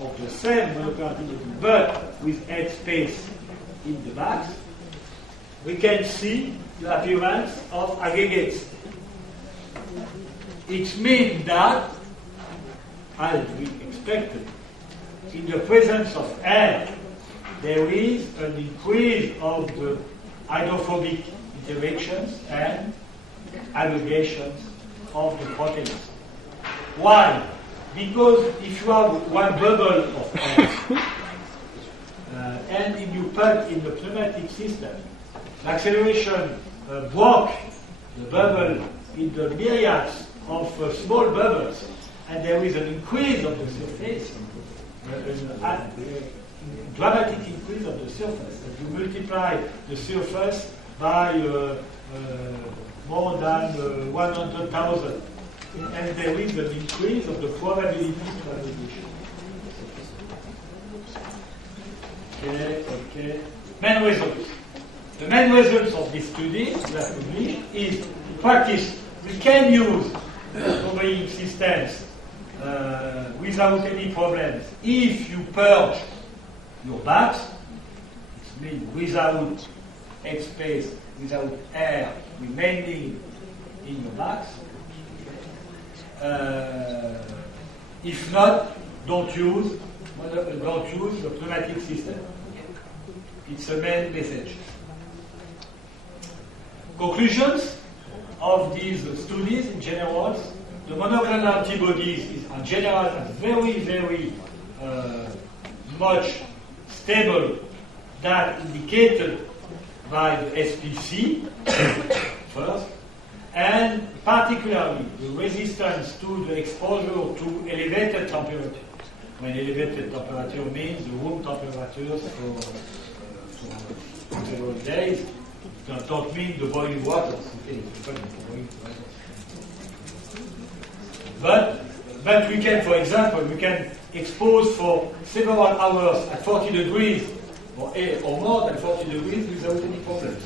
of the same monoclonal antibody, but with head space in the bags, we can see the appearance of aggregates. It means that, as we expected, in the presence of air, there is an increase of the hydrophobic interactions and aggregations of the proteins. Why? Because if you have one bubble of air and if you put in the pneumatic system, the acceleration broke the bubble in the myriads of small bubbles, and there is an increase of the surface, dramatic increase of the surface. If you multiply the surface by more than 100,000, and there is an increase of the probability of aggregation. Okay. Main results. The main results of this study we have published is, in practice, we can use conveying systems without any problems if you purge your bags. It means without headspace, without air remaining in your bags. If not, don't use the pneumatic system. It's a main message. Conclusions of these studies in general: the monoclonal antibodies in general are very, very much stable, that indicated by the SPC first, and particularly the resistance to the exposure to elevated temperature. When elevated temperature means the room temperatures for several days, don't mean the boiling water. Okay, but we can, for example, we can expose for several hours at 40 degrees or more than 40 degrees without any problems.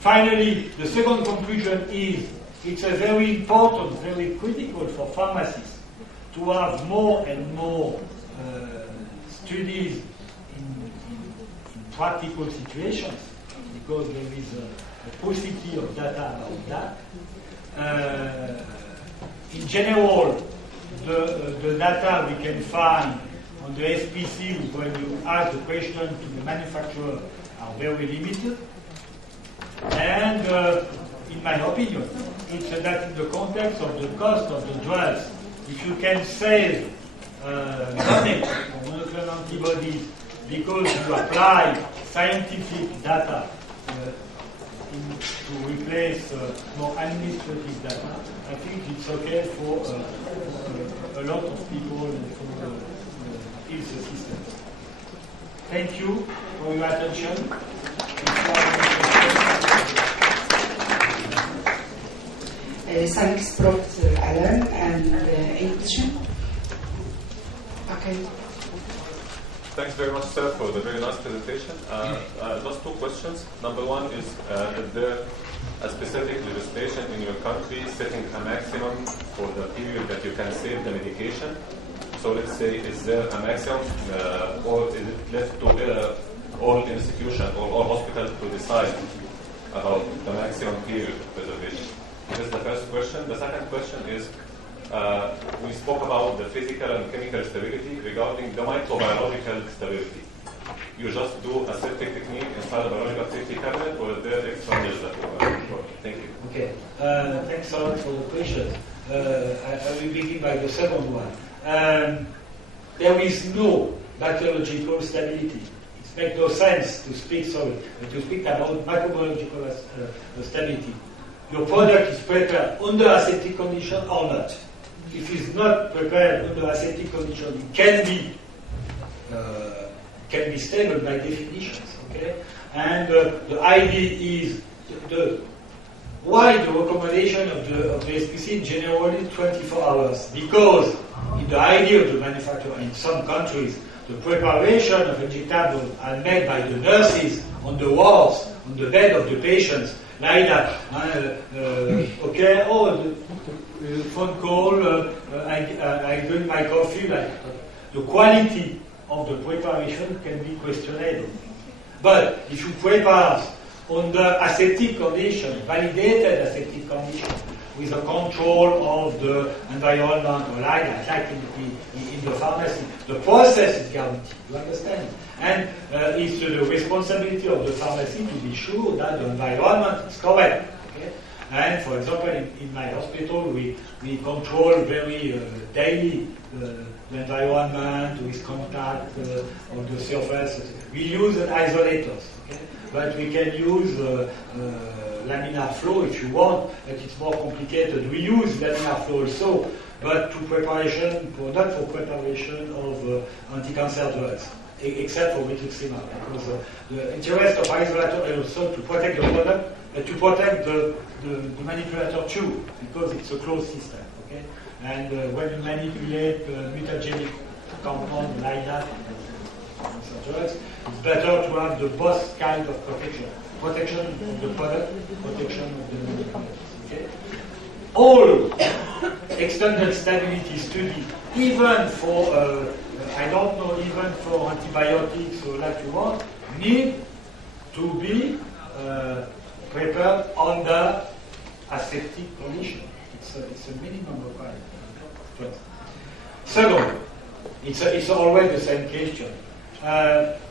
Finally, the second conclusion is it's a very important, very critical for pharmacists to have more and more studies in practical situations, because there is a paucity of data about that. In general, the data we can find on the SPC when you ask the question to the manufacturer are very limited. And in my opinion, it's that in the context of the cost of the drugs, if you can save money for monoclonal antibodies because you apply scientific data to replace more administrative data, I think it's okay for a lot of people and for the health system. Thank you for your attention. Thanks, Prof. Alain, and any question? Okay. Thanks very much, sir, for the very nice presentation. Just two questions. Number one is there a specific legislation in your country setting a maximum for the period that you can save the medication? So let's say, is there a maximum or is it left to all institution or all hospitals to decide about the maximum period of preservation? This is the first question. The second question is, we spoke about the physical and chemical stability regarding the microbiological stability. You just do a septic technique inside a biological safety cabinet, or is there extra measures that you are for? Thank you. Okay. Thanks a lot for the question. I will begin by the second one. There is no bacteriological stability. It makes no sense to speak about microbiological stability. Your product is prepared under aseptic condition or not. If it's not prepared under aseptic condition, it can be stable by definitions. Okay, and the idea is why the recommendation of the SPC in general is 24 hours, because in the idea of the manufacturer in some countries, the preparation of injectables are made by the nurses on the wards, on the bed of the patients. like that. Okay, the phone call, I drink my coffee, like the quality of the preparation can be questioned. But if you prepare under aseptic condition, validated aseptic condition, with a control of the environment, or like in the pharmacy, the process is guaranteed. You understand? And it's the responsibility of the pharmacy to be sure that the environment is correct. Okay? And for example, in my hospital, we control very daily the environment with contact of the surface. We use isolators, okay? But we can use laminar flow if you want, but it's more complicated. We use laminar flow also, but not for preparation of anti-cancer drugs, except for rituximab, because the interest of isolator is also to protect the product, to protect the manipulator too, because it's a closed system. Okay, and when you manipulate mutagenic compound like that, drugs, it's better to have the both kind of protection. Protection of the product, protection of the manipulator. Okay? All extended stability study, even for, I don't know, even for antibiotics or like you want, need to be prepared under aseptic condition. It's a minimum requirement. Second, it's always the same question.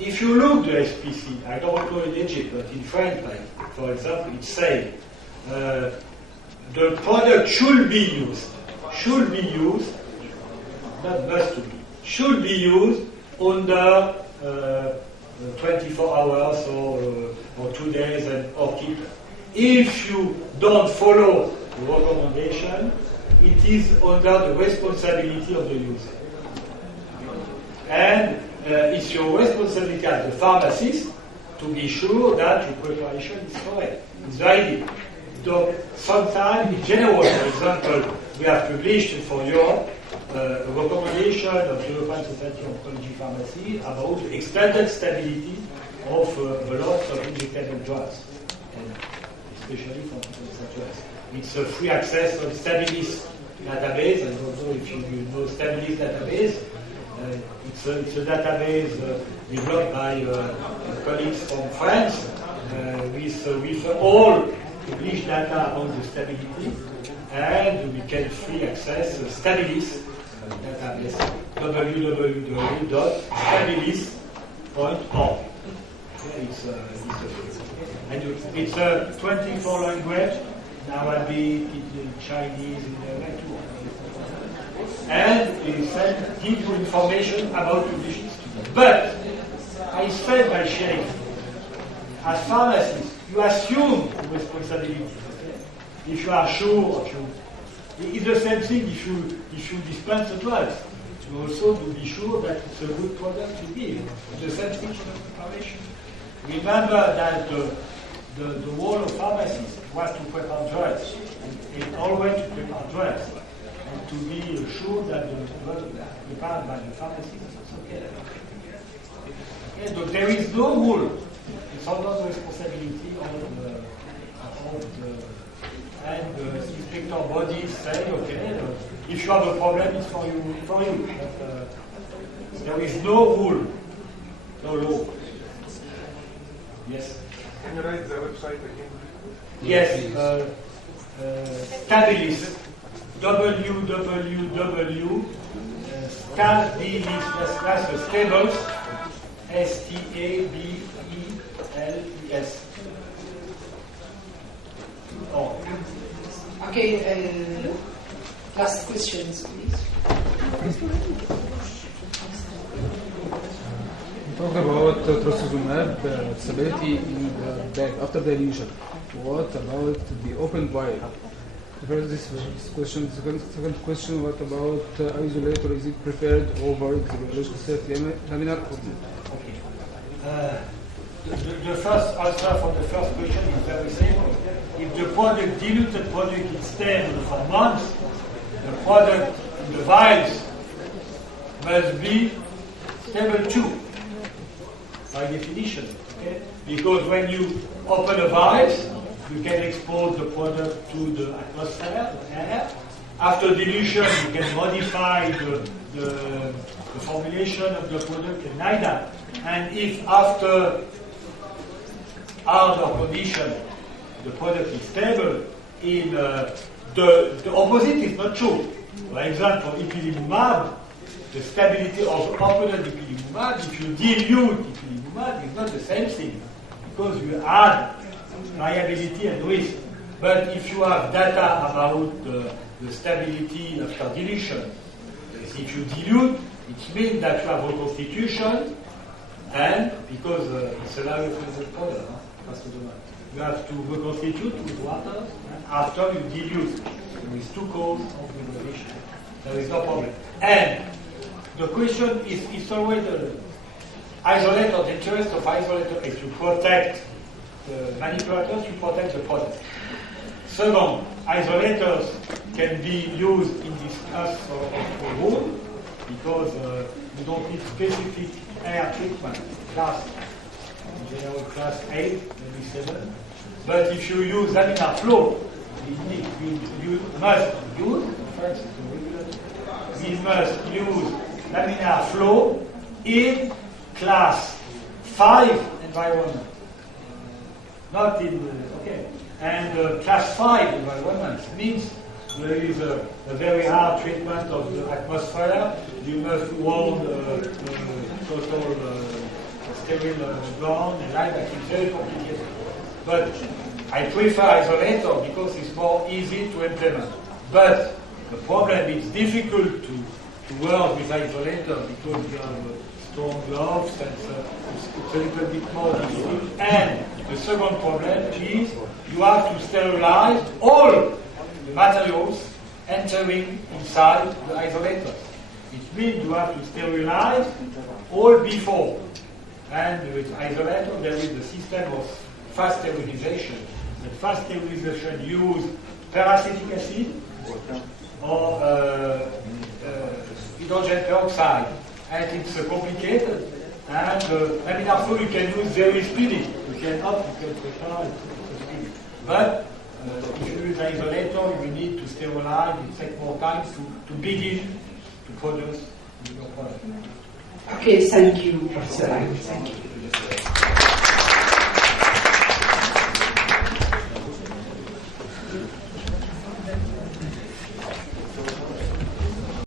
If you look the SPC, I don't know in Egypt, but in France, like, for example, it says the product should be used, not must to be, should be used under 24 hours or 2 days or keep. If you don't follow the recommendation, it is under the responsibility of the user. And it's your responsibility as the pharmacist to be sure that your preparation is correct. It's valid. So sometimes, in general, for example, we have published for Europe a recommendation of the European Society of Oncology Pharmacy about the extended stability of a lot of injectable drugs, and especially for cancer drugs. It's a free access on Stabilis database. I don't know if you know Stabilis database. It's a database developed by colleagues from France with all published data on the stability, and we can free access Stabilis database, www.stabilis.org. It's and it's a 24 language, in Arabic, in Chinese, in Latin. And it sent deep information about publishing studies. But I said by sharing, as pharmacists, you assume responsibility. Okay? If you are sure, it's the same thing if you dispense a drug. You also to be sure that it's a good product to give. The same thing for preparation. Remember that the role of pharmacists was to prepare drugs, and always to prepare drugs. And to be sure that the drug prepared by the pharmacist is okay. Okay, so there is no rule. It's under the responsibility of the inspector bodies say, okay, if you have a problem, it's for you. But there is no rule, no law. Yes. Can you write the website again? Yes. Stabilis. Stables, STABELES. Oh. Okay, last questions, please. Talk about trastuzumab stability in the back after dilution. What about the open vial? First, this question. Second question: what about isolator? Is it preferred over the biological set laminar? Okay. The first answer for the first question is very simple. If the product, diluted product, is stable for months, the product in the vials must be stable too, by definition. Okay? Because when you open a vial, you can expose the product to the atmosphere, the air. After dilution, you can modify the formulation of the product and like that. And if after harder condition the product is stable, in the opposite is not true. For example, ipilimumab, the stability of opponent ipilimumab, if you dilute ipilimumab, is not the same thing because you add variability and risk. But if you have data about the stability after dilution, if you dilute, it means that you have reconstitution, and because it's a lyophilic powder, you have to reconstitute with water after you dilute. There is two causes of reconstitution. There is no problem. And the question is always the isolator. The interest of isolator is to protect the manipulators, you protect the product. Second, isolators can be used in this class of wound because you don't need specific air treatment. Class, in general, class 8, maybe 7. But if you use laminar flow, you must use, we must use laminar flow in class 5 environment. Not in, okay. And class 5 environment means there is a very hard treatment of the atmosphere. You must wound total sterile ground and like that. It's very complicated. But I prefer isolator because it's more easy to implement. But the problem is difficult to work with isolator because you have strong gloves and it's a little bit more difficult. And the second problem is you have to sterilize all the materials entering inside the isolators. It means you have to sterilize all before. And with isolator there is a system of fast sterilization. The fast sterilization use peracetic acid or hydrogen peroxide. And it's complicated. And laminar flow you can use very speedy. You can up, you can prepare it speedy. But if you use isolator, you need to sterilize. It takes more time to begin to produce your product. Okay, thank you, Professor Alain. Thank you.